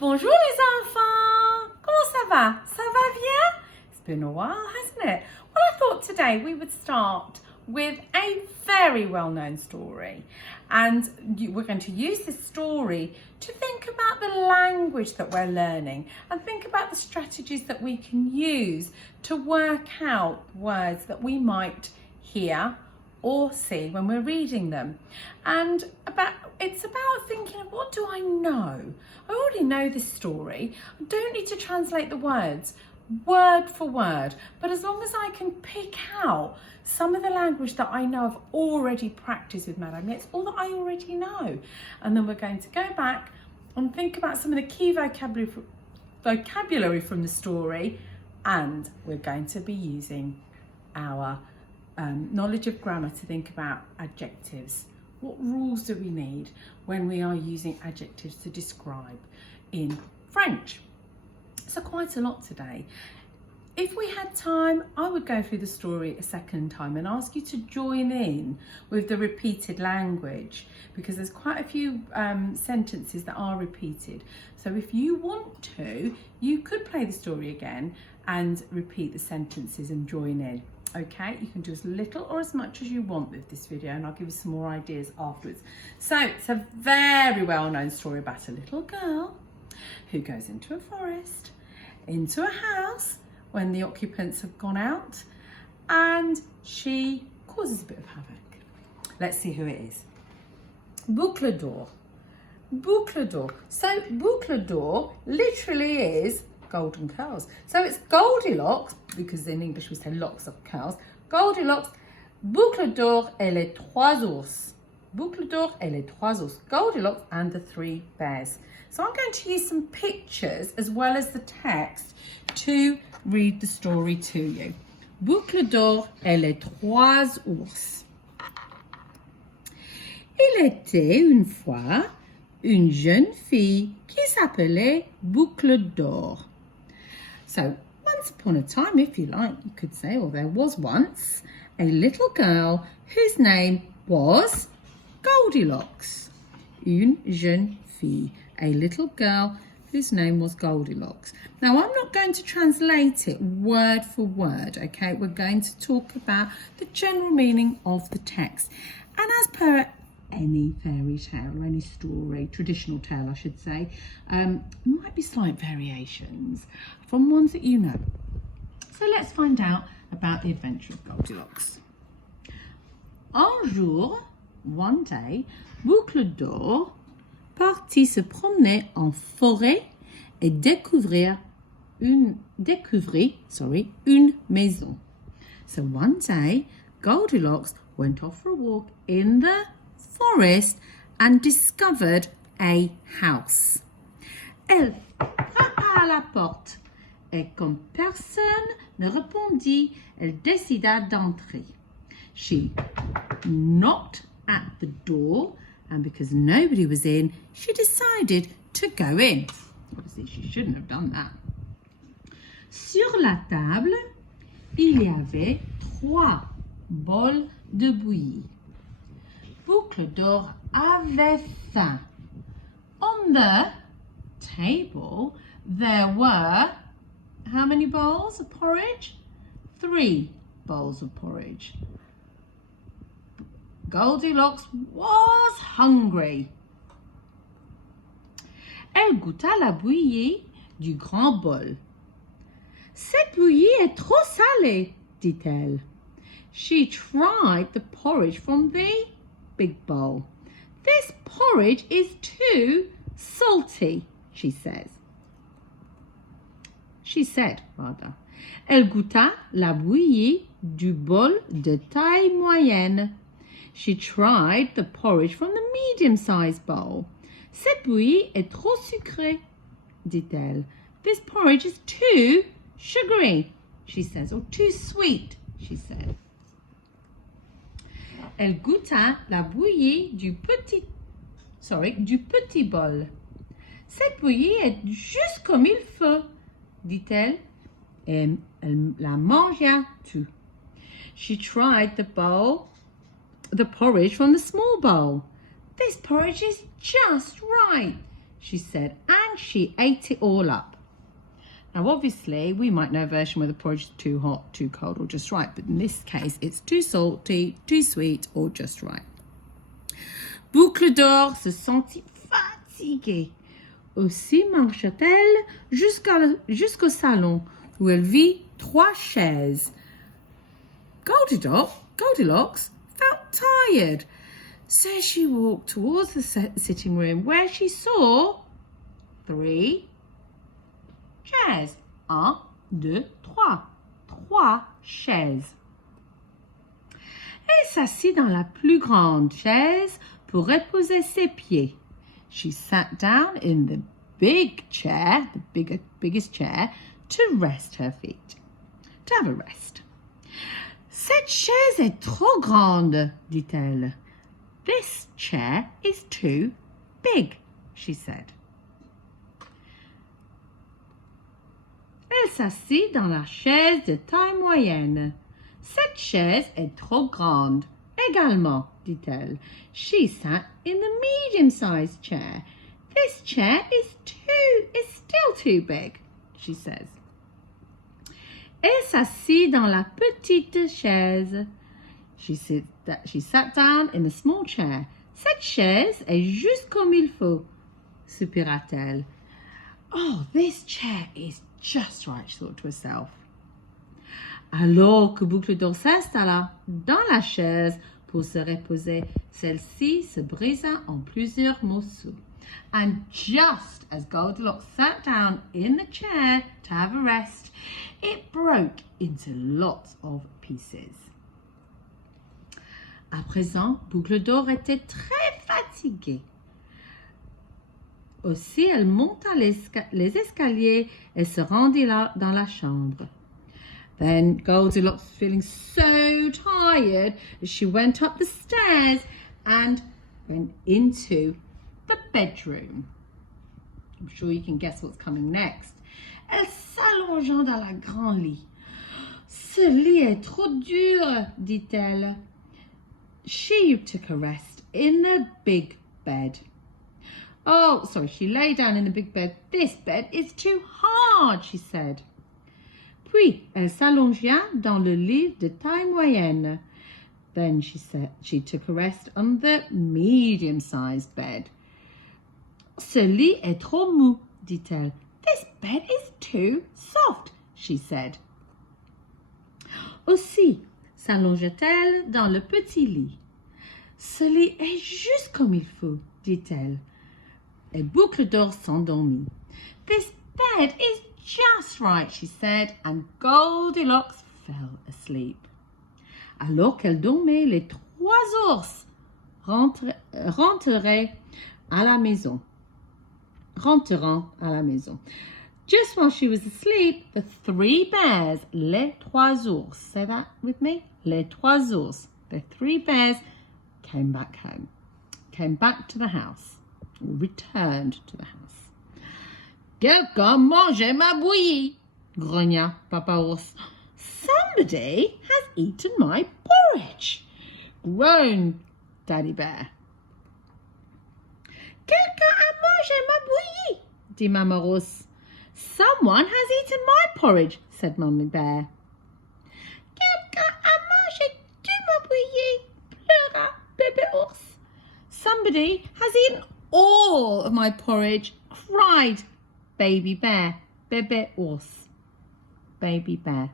Bonjour les enfants! Comment ça va? Ça va bien? It's been a while, hasn't it? Well, I thought today we would start with a very well-known story, and we're going to use this story to think about the language that we're learning and think about the strategies that we can use to work out words that we might hear or see when we're reading them. And it's about thinking, what do I know? I already know this story. I don't need to translate the words word for word, but as long as I can pick out some of the language that I know I've already practiced with Madame, it's all that I already know. And then we're going to go back and think about some of the key vocabulary from the story, and we're going to be using our knowledge of grammar to think about adjectives. What rules do we need when we are using adjectives to describe in French? So quite a lot today. If we had time, I would go through the story a second time and ask you to join in with the repeated language, because there's quite a few sentences that are repeated. So if you want to, you could play the story again and repeat the sentences and join in. Okay, you can do as little or as much as you want with this video, and I'll give you some more ideas afterwards. So it's a very well-known story about a little girl who goes into a forest, into a house when the occupants have gone out, and she causes a bit of havoc. Let's see who it is. Boucle d'or. Boucle d'or. So boucle d'or literally is golden curls. So it's Goldilocks, because in English we say locks of curls. Goldilocks, Boucle d'or et les trois ours. Boucle d'or et les trois ours. Goldilocks and the three bears. So I'm going to use some pictures as well as the text to read the story to you. Boucle d'or et les trois ours. Il était une fois une jeune fille qui s'appelait Boucle d'or. So, once upon a time, if you like, you could say, or there was once, a little girl whose name was Goldilocks. Une jeune fille. A little girl whose name was Goldilocks. Now, I'm not going to translate it word for word, okay? We're going to talk about the general meaning of the text. And as per any fairy tale or any story, traditional tale I should say, might be slight variations from ones that you know. So let's find out about the adventure of Goldilocks. Un jour, one day, Boucle d'or partit se promener en forêt et découvrit une maison. So one day, Goldilocks went off for a walk in the forest and discovered a house. Elle frappa à la porte et comme personne ne répondit, elle décida d'entrer. She knocked at the door, and because nobody was in, she decided to go in. Obviously, she shouldn't have done that. Sur la table, il y avait 3 bols de bouillie. Boucle d'or avait faim. On the table, there were how many bowls of porridge? 3 bowls of porridge. Goldilocks was hungry. Elle goûta la bouillie du grand bol. Cette bouillie est trop salée, dit-elle. She tried the porridge from the big bowl. This porridge is too salty, she said. Elle goûta la bouillie du bol de taille moyenne. She tried the porridge from the medium-sized bowl. Cette bouillie est trop sucrée, dit-elle. This porridge is too sugary, she says, or too sweet, she said. Elle goûta la bouillie du petit bol. Cette bouillie est juste comme il faut, dit-elle, et elle la mangea tout. She tried the porridge from the small bowl. This porridge is just right, she said, and and she ate it all up. Now, obviously, we might know a version where the porridge is too hot, too cold, or just right. But in this case, it's too salty, too sweet, or just right. Boucle d'Or se sentit fatiguée. Aussi marcha-t-elle jusqu'au salon, où elle vit 3 chaises. Goldilocks felt tired, so she walked towards the sitting room where she saw 3 chairs. 1, 2, 3. 3 chaises. Elle s'assit dans la plus grande chaise pour reposer ses pieds. She sat down in the big chair, the biggest chair, to rest her feet, to have a rest. Cette chaise est trop grande, dit-elle. This chair is too big, she said. Elle s'assit dans la chaise de taille moyenne. Cette chaise est trop grande, également, dit-elle. She sat in the medium-sized chair. This chair is still too big, she says. Elle s'assit dans la petite chaise. She sat down in a small chair. Cette chaise est juste comme il faut, soupira-t-elle. Oh, this chair is just right, she thought to herself. Alors que Boucle d'Or s'installa dans la chaise pour se reposer, celle-ci se brisa en plusieurs morceaux. And just as Goldilocks sat down in the chair to have a rest, it broke into lots of pieces. À présent, Boucle d'Or était très fatiguée. Aussi, elle monta les escaliers et se rendit dans la chambre. Then Goldilocks, feeling so tired, she went up the stairs and went into the bedroom. I'm sure you can guess what's coming next. Elle s'allongea dans la grand lit. Ce lit est trop dur, dit-elle. She took a rest in the big bed. Oh, sorry, she lay down in the big bed. This bed is too hard, she said. Puis, elle s'allongea dans le lit de taille moyenne. Then she took a rest on the medium-sized bed. Ce lit est trop mou, dit-elle. This bed is too soft, she said. Aussi, s'allongea-t-elle dans le petit lit. Ce lit est juste comme il faut, dit-elle. Et Boucle d'Or s'endormit. This bed is just right, she said, and Goldilocks fell asleep. Alors qu'elle dormait, les 3 ours rentrèrent à la maison. Just while she was asleep, the 3 bears, les 3 ours, say that with me, les 3 ours, the 3 bears came back home, came back to the house, returned to the house. Quelqu'un mangeait ma bouillie, grogna Papa Ours. Somebody has eaten my porridge, groaned Daddy Bear. Quelqu'un a mangé ma bouillie, dit Maman Ours. Someone has eaten my porridge, said Mummy Bear. Quelqu'un a mangé toute ma bouillie, pleura Bébé Ours. Somebody has eaten all of my porridge, cried Baby Bear. Bébé Ours. Baby Bear.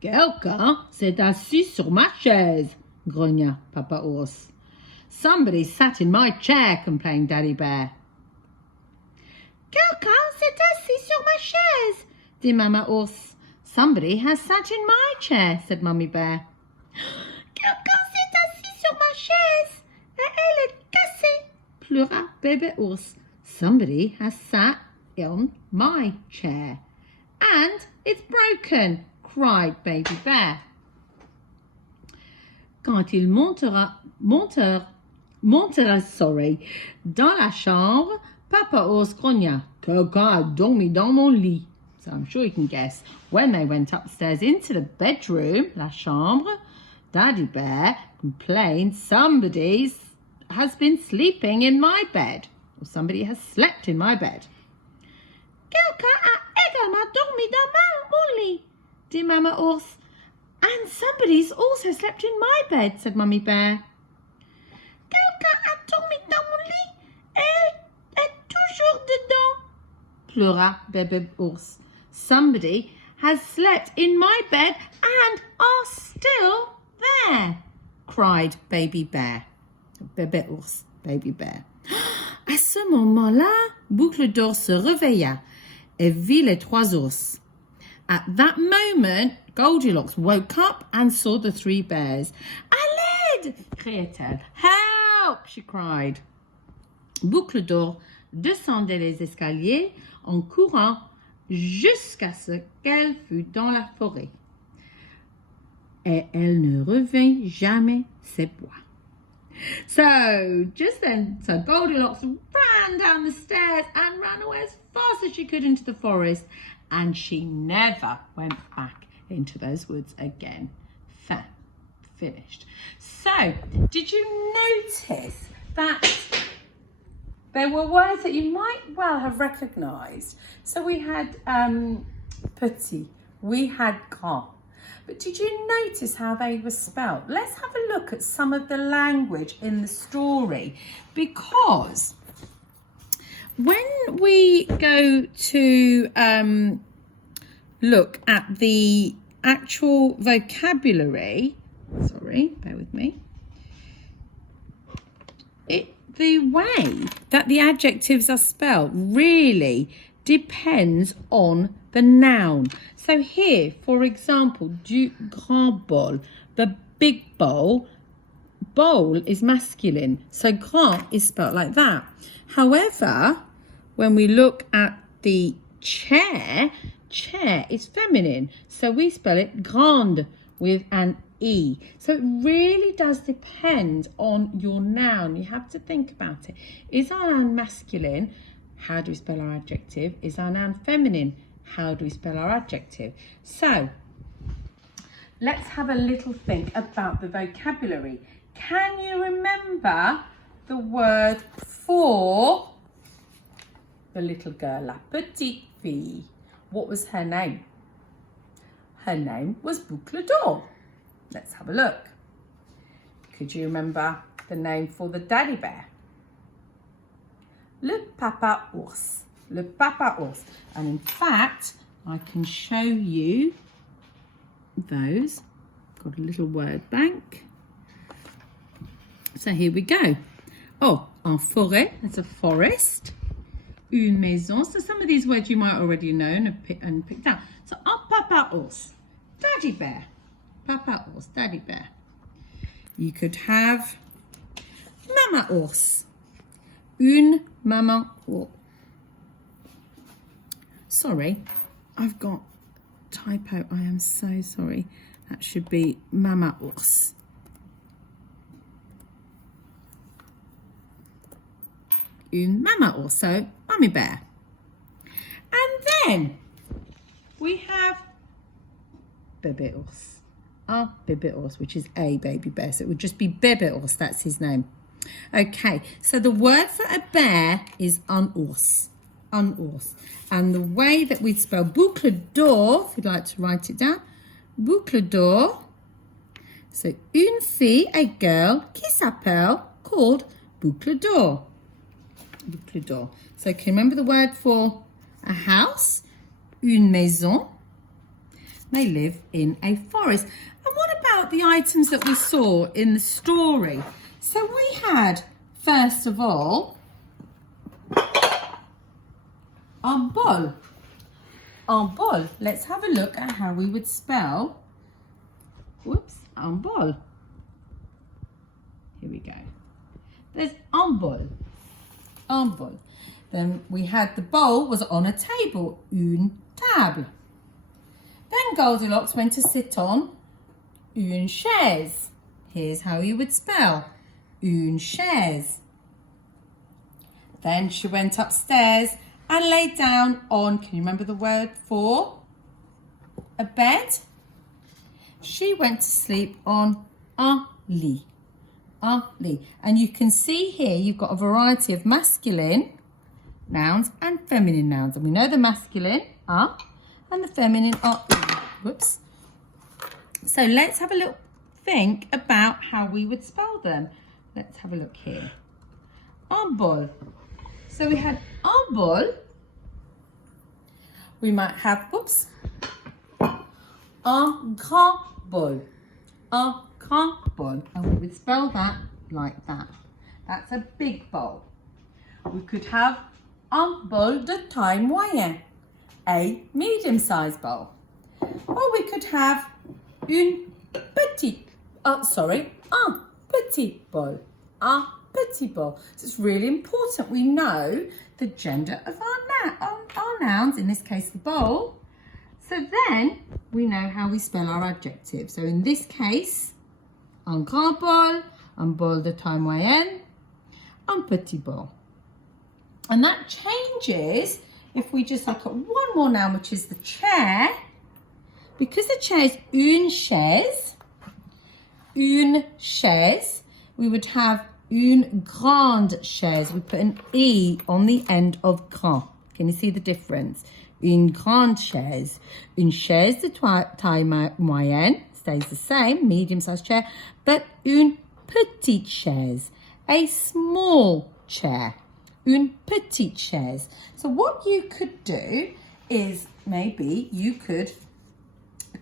Quelqu'un s'est assis sur ma chaise, grogna Papa Ours. Somebody sat in my chair, complained Daddy Bear. Quelqu'un s'est assis sur ma chaise, dit Mama Ours. Somebody has sat in my chair, said Mummy Bear. Quelqu'un s'est assis sur ma chaise et elle est cassée, pleura Bébé Ours. Somebody has sat on my chair and it's broken, cried Baby Bear. Quand il montera dans la chambre, Papa Ours grogna. Quelqu'un a dormi dans mon lit. So I'm sure you can guess. When they went upstairs into the bedroom, la chambre, Daddy Bear complained somebody has been sleeping in my bed. or somebody has slept in my bed. Quelqu'un a également dormi dans mon lit, dit Mama Ours. And somebody's also slept in my bed, said Mummy Bear. Quelqu'un a dormi dans mon lit et est toujours dedans, pleura Bébé Ours. Somebody has slept in my bed and are still there, cried Baby Bear. Bébé Ours, Baby Bear. À ce moment-là, Boucle d'Or se réveilla et vit les trois ours. At that moment, Goldilocks woke up and saw the three bears. À l'aide! Criait-elle. Help! She cried. Boucle d'Or descendait les escaliers en courant jusqu'à ce qu'elle fût dans la forêt. Et elle ne revint jamais ses bois. So, just then, Goldilocks ran down the stairs and ran away as fast as she could into the forest, and she never went back into those woods again. Finished. So, did you notice that there were words that you might well have recognised? So we had petit, we had grand. But did you notice how they were spelt? Let's have a look at some of the language in the story, because when we go to look at the actual vocabulary, sorry, bear with me, the way that the adjectives are spelt really depends on the noun. So here, for example, du grand bol, the big bowl. Bowl is masculine, so grand is spelt like that. However, when we look at the chair, chair is feminine, so we spell it grande with an E. So it really does depend on your noun. You have to think about it. Is our noun masculine? How do we spell our adjective? Is our noun feminine? How do we spell our adjective? So let's have a little think about the vocabulary. Can you remember the word for the little girl, la petite fille? What was her name? Her name was Boucle d'Or. Let's have a look. Could you remember the name for the daddy bear? Le papa ours. Le papa ours. And in fact, I can show you those. Got a little word bank. So here we go. Oh, en forêt, that's a forest. Une maison. So some of these words you might already know and picked out. So en papa ours, daddy bear. Papa ours, daddy bear. You could have mama ours. Une maman ours. Sorry, I've got typo. I am so sorry. That should be mama ours. Une mama ours, so mummy bear. And then we have bébé ours. Our bébé ours, which is a baby bear. So it would just be bébé ours, that's his name. Okay, so the word for a bear is un ours. Un ours. And the way that we spell boucle d'or, if you'd like to write it down, boucle d'or. So une fille, a girl, qui s'appelle, called boucle d'or. Boucle d'or. So can you remember the word for a house? Une maison. They live in a forest. And what about the items that we saw in the story? So we had, first of all, un bol. Un bol. Let's have a look at how we would spell, un bol. Here we go. There's un bol. Un bol. Then we had the bowl was on a table, une table. Then Goldilocks went to sit on une chaise. Here's how you would spell une chaise. Then she went upstairs and lay down on, can you remember the word for a bed? She went to sleep on un lit. Ali. And you can see here you've got a variety of masculine nouns and feminine nouns. And we know the masculine are and the feminine are. Whoops. So let's have a little think about how we would spell them. Let's have a look here. Un bol. So we had un bol. We might have, whoops, un grand bol. Un grand bol. And we would spell that like that. That's a big bowl. We could have un bol de taille moyenne, a medium-sized bowl. Or we could have un petit bol. Un petit bol. So it's really important we know the gender of our nouns, in this case the bowl. So then we know how we spell our adjectives. So in this case, un grand bol, un bol de taille moyenne, un petit bol. And that changes if we just look at one more noun, which is the chair. Because the chair is une chaise, we would have une grande chaise. We put an E on the end of grand. Can you see the difference? Une grande chaise. Une chaise de taille moyenne stays the same, medium-sized chair, but une petite chaise, a small chair. Une petite chaise. So what you could do is maybe you could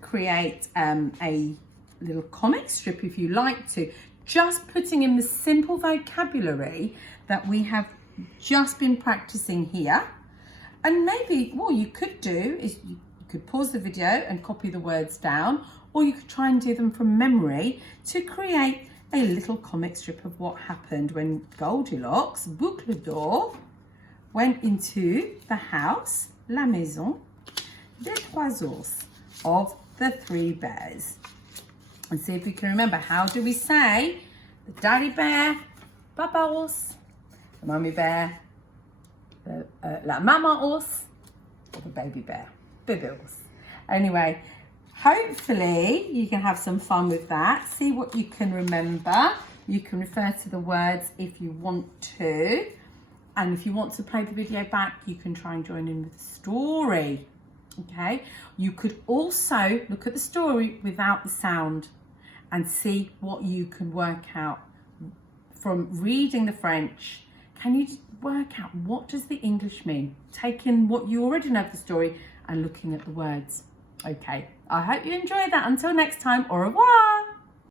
create a little comic strip if you like to, just putting in the simple vocabulary that we have just been practicing here. And maybe what you could do is you could pause the video and copy the words down, or you could try and do them from memory to create a little comic strip of what happened when Goldilocks, Boucle d'Or, went into the house, la maison, des trois ours, of the three bears. And see if you can remember, how do we say the daddy bear, papa ours, the mummy bear, la maman ours, or the baby bear, bébé ours. Anyway, hopefully you can have some fun with that. See what you can remember. You can refer to the words if you want to. And if you want to play the video back, you can try and join in with the story. Okay, you could also look at the story without the sound and see what you can work out from reading the French. Can you work out what does the English mean? Taking what you already know of the story and looking at the words. Okay, I hope you enjoyed that. Until next time, au revoir.